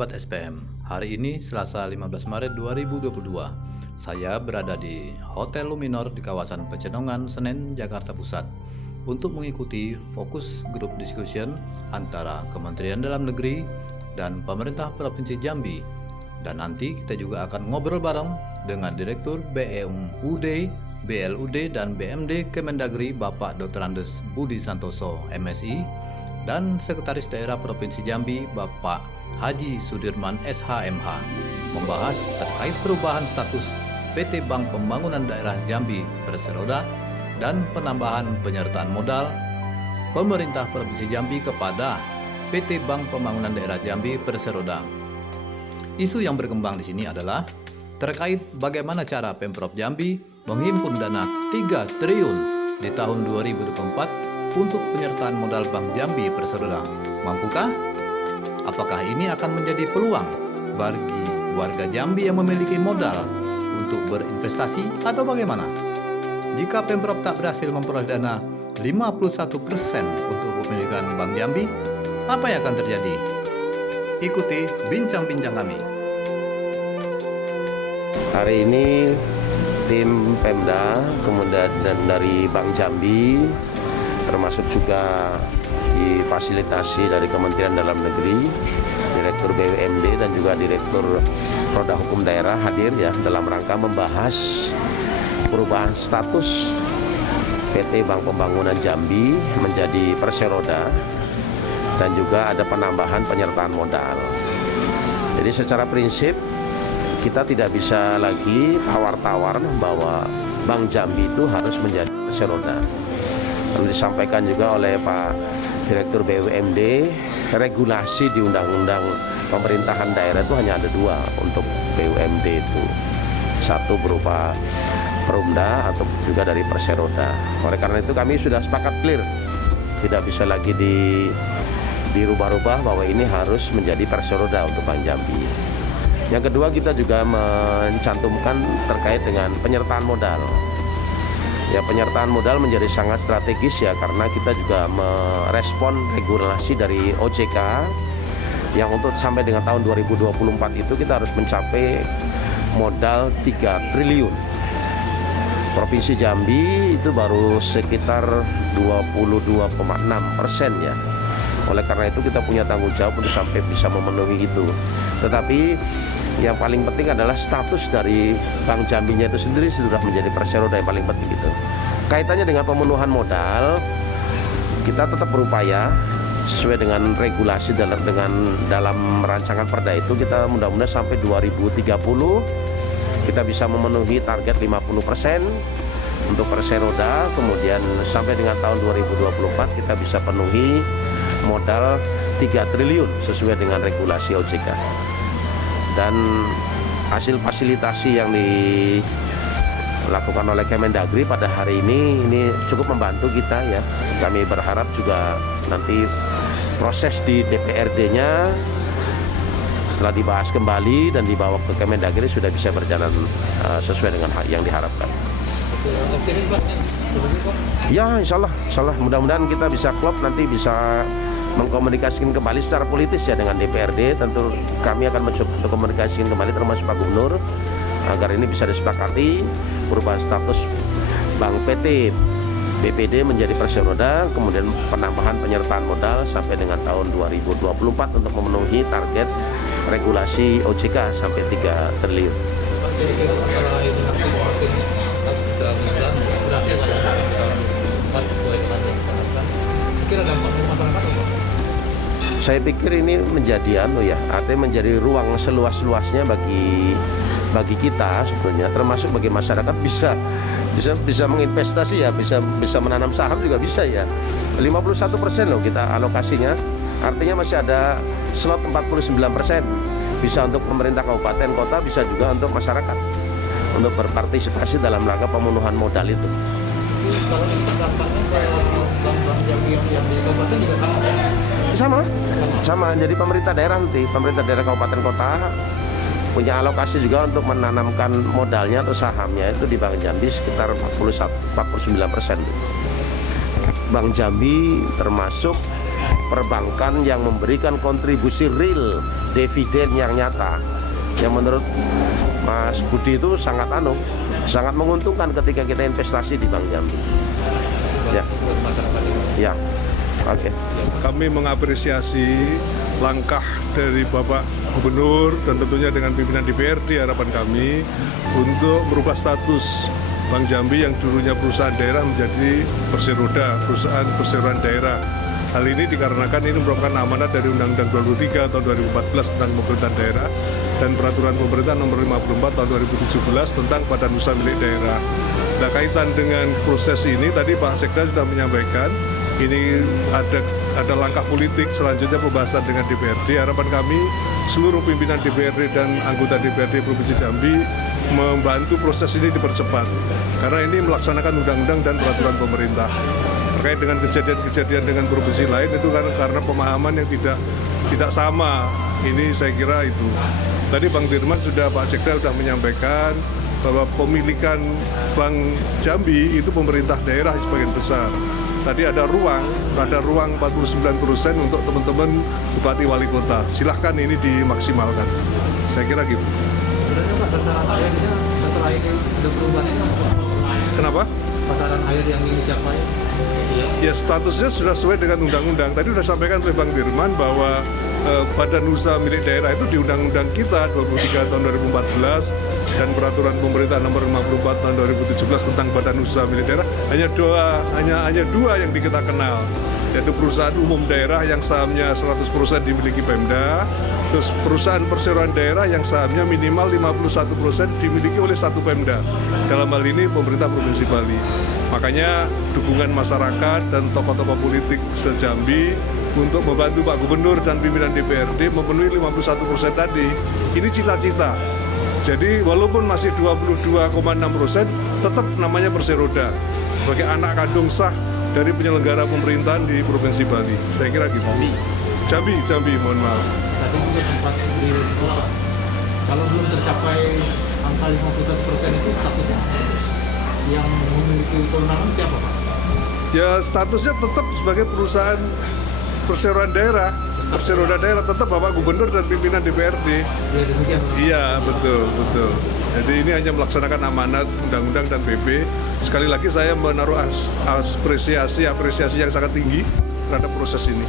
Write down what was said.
Sahabat SPM, hari ini Selasa 15 Maret 2022, saya berada di Hotel Luminor di kawasan Pecenongan, Senen, Jakarta Pusat untuk mengikuti fokus group discussion antara Kementerian Dalam Negeri dan pemerintah Provinsi Jambi. Dan nanti kita juga akan ngobrol bareng dengan Direktur BEMUD, BLUD, dan BMD Kemendagri Bapak Dr. Andes Budi Santoso, MSI, dan Sekretaris Daerah Provinsi Jambi Bapak Haji Sudirman SHMH membahas terkait perubahan status PT Bank Pembangunan Daerah Jambi Perseroda dan penambahan penyertaan modal pemerintah Provinsi Jambi kepada PT Bank Pembangunan Daerah Jambi Perseroda. Isu yang berkembang di sini adalah terkait bagaimana cara Pemprov Jambi menghimpun dana 3 triliun di tahun 2024 untuk penyertaan modal Bank Jambi Perseroda. Mampukah? Apakah ini akan menjadi peluang bagi warga Jambi yang memiliki modal untuk berinvestasi atau bagaimana? Jika Pemprov tak berhasil memperoleh dana 51% untuk kepemilikan Bank Jambi, apa yang akan terjadi? Ikuti bincang-bincang kami. Hari ini tim Pemda, kemudian dari Bank Jambi, termasuk juga difasilitasi dari Kementerian Dalam Negeri, Direktur BUMD dan juga Direktur Roda Hukum Daerah hadir ya dalam rangka membahas perubahan status PT Bank Pembangunan Jambi menjadi Perseroda dan juga ada penambahan penyertaan modal. Jadi secara prinsip kita tidak bisa lagi tawar-tawar bahwa Bank Jambi itu harus menjadi Perseroda. Lalu disampaikan juga oleh Pak Direktur BUMD, regulasi di Undang-Undang Pemerintahan Daerah itu hanya ada 2 untuk BUMD itu. Satu berupa Perumda atau juga dari Perseroda. Oleh karena itu kami sudah sepakat clear, tidak bisa lagi dirubah-rubah bahwa ini harus menjadi Perseroda untuk Bank Jambi. Yang kedua, kita juga mencantumkan terkait dengan penyertaan modal. Ya, penyertaan modal menjadi sangat strategis ya karena kita juga merespon regulasi dari OJK yang untuk sampai dengan tahun 2024 itu kita harus mencapai modal 3 triliun. Provinsi Jambi itu baru sekitar 22,6% ya. Oleh karena itu kita punya tanggung jawab untuk sampai bisa memenuhi itu. Tetapi yang paling penting adalah status dari Bank Jambinya itu sendiri sudah menjadi Perseroda yang paling penting itu. Kaitannya dengan pemenuhan modal, kita tetap berupaya sesuai dengan regulasi dalam rancangan perda itu. Kita mudah-mudahan sampai 2030 kita bisa memenuhi target 50% untuk Perseroda, kemudian sampai dengan tahun 2024 kita bisa penuhi modal 3 triliun sesuai dengan regulasi OJK. Dan hasil fasilitasi yang dilakukan oleh Kemendagri pada hari ini cukup membantu kita ya. Kami berharap juga nanti proses di DPRD-nya setelah dibahas kembali dan dibawa ke Kemendagri sudah bisa berjalan sesuai dengan yang diharapkan. Ya, insya Allah mudah-mudahan kita bisa klop, nanti bisa mengkomunikasikan kembali secara politis ya dengan DPRD. Tentu kami akan mencoba untuk komunikasikan kembali termasuk Pak Gubernur agar ini bisa disepakati perubahan status Bank PT BPD menjadi Perseroda, kemudian penambahan penyertaan modal sampai dengan tahun 2024 untuk memenuhi target regulasi OJK sampai 3 triliun. Saya pikir ini menjadi artinya menjadi ruang seluas-luasnya bagi kita sebetulnya, termasuk bagi masyarakat bisa menginvestasi ya, bisa menanam saham juga bisa ya. 51% loh kita alokasinya, artinya masih ada slot 49%. Bisa untuk pemerintah kabupaten kota, bisa juga untuk masyarakat untuk berpartisipasi dalam rangka pemenuhan modal itu. Kalau dampaknya ke bank Jambi yang di kabupaten juga sama. Jadi pemerintah daerah kabupaten kota punya alokasi juga untuk menanamkan modalnya atau sahamnya itu di Bank Jambi sekitar 49%. Bank Jambi termasuk perbankan yang memberikan kontribusi real, dividen yang nyata. Yang menurut Mas Budi itu sangat menguntungkan ketika kita investasi di Bank Jambi. Ya, ya, oke. Kami mengapresiasi langkah dari Bapak Gubernur dan tentunya dengan pimpinan DPRD, harapan kami untuk merubah status Bank Jambi yang dulunya perusahaan daerah menjadi perseroda, perusahaan perseroan daerah. Hal ini dikarenakan ini merupakan amanat dari Undang-Undang 23 tahun 2014 tentang pemerintahan daerah dan Peraturan Pemerintah Nomor 54 tahun 2017 tentang Badan Usaha Milik Daerah. Nah, kaitan dengan proses ini tadi Pak Sekda sudah menyampaikan ini ada langkah politik selanjutnya pembahasan dengan DPRD. Harapan kami seluruh pimpinan DPRD dan anggota DPRD Provinsi Jambi membantu proses ini dipercepat karena ini melaksanakan undang-undang dan peraturan pemerintah. Terkait dengan kejadian-kejadian dengan provinsi lain itu karena pemahaman yang tidak sama. Ini saya kira itu. Tadi Bang Dirman Pak Sekda sudah menyampaikan bahwa pemilikan Bank Jambi itu pemerintah daerah sebagian besar. Tadi ada ruang 49% untuk teman-teman bupati wali kota. Silahkan ini dimaksimalkan. Saya kira gitu. Sebenarnya Pak, sasaran airnya setelah ini ada perubahan ini apa? Kenapa? Sasaran air yang dicapai? Ya statusnya sudah sesuai dengan undang-undang. Tadi sudah sampaikan oleh Bang Dirman bahwa Badan Usaha Milik Daerah itu di undang-undang kita 23 tahun 2014 dan Peraturan Pemerintah Nomor 54 tahun 2017 tentang Badan Usaha Milik Daerah hanya dua yang kita kenal, yaitu perusahaan umum daerah yang sahamnya 100% dimiliki Pemda, terus perusahaan perseroan daerah yang sahamnya minimal 51% dimiliki oleh satu Pemda. Dalam hal ini pemerintah Provinsi Bali. Makanya dukungan masyarakat dan tokoh-tokoh politik se-Jambi untuk membantu Pak Gubernur dan pimpinan DPRD memenuhi 51% tadi. Ini cita-cita. Jadi walaupun masih 22,6%, tetap namanya perseroda sebagai anak kandung sah dari penyelenggara pemerintahan di Provinsi Bali. Saya kira gitu. Jambi, mohon maaf. Tadi juga sempat dibuka. Kalau belum tercapai angka 51% itu statusnya yang memiliki kewenangan siapa Pak? Ya statusnya tetap sebagai perusahaan perseroan daerah, perseroda daerah tetap Bapak Gubernur dan pimpinan DPRD. Ya, demikian. Iya, betul. Jadi ini hanya melaksanakan amanat undang-undang dan PP. Sekali lagi saya menaruh apresiasi yang sangat tinggi terhadap proses ini.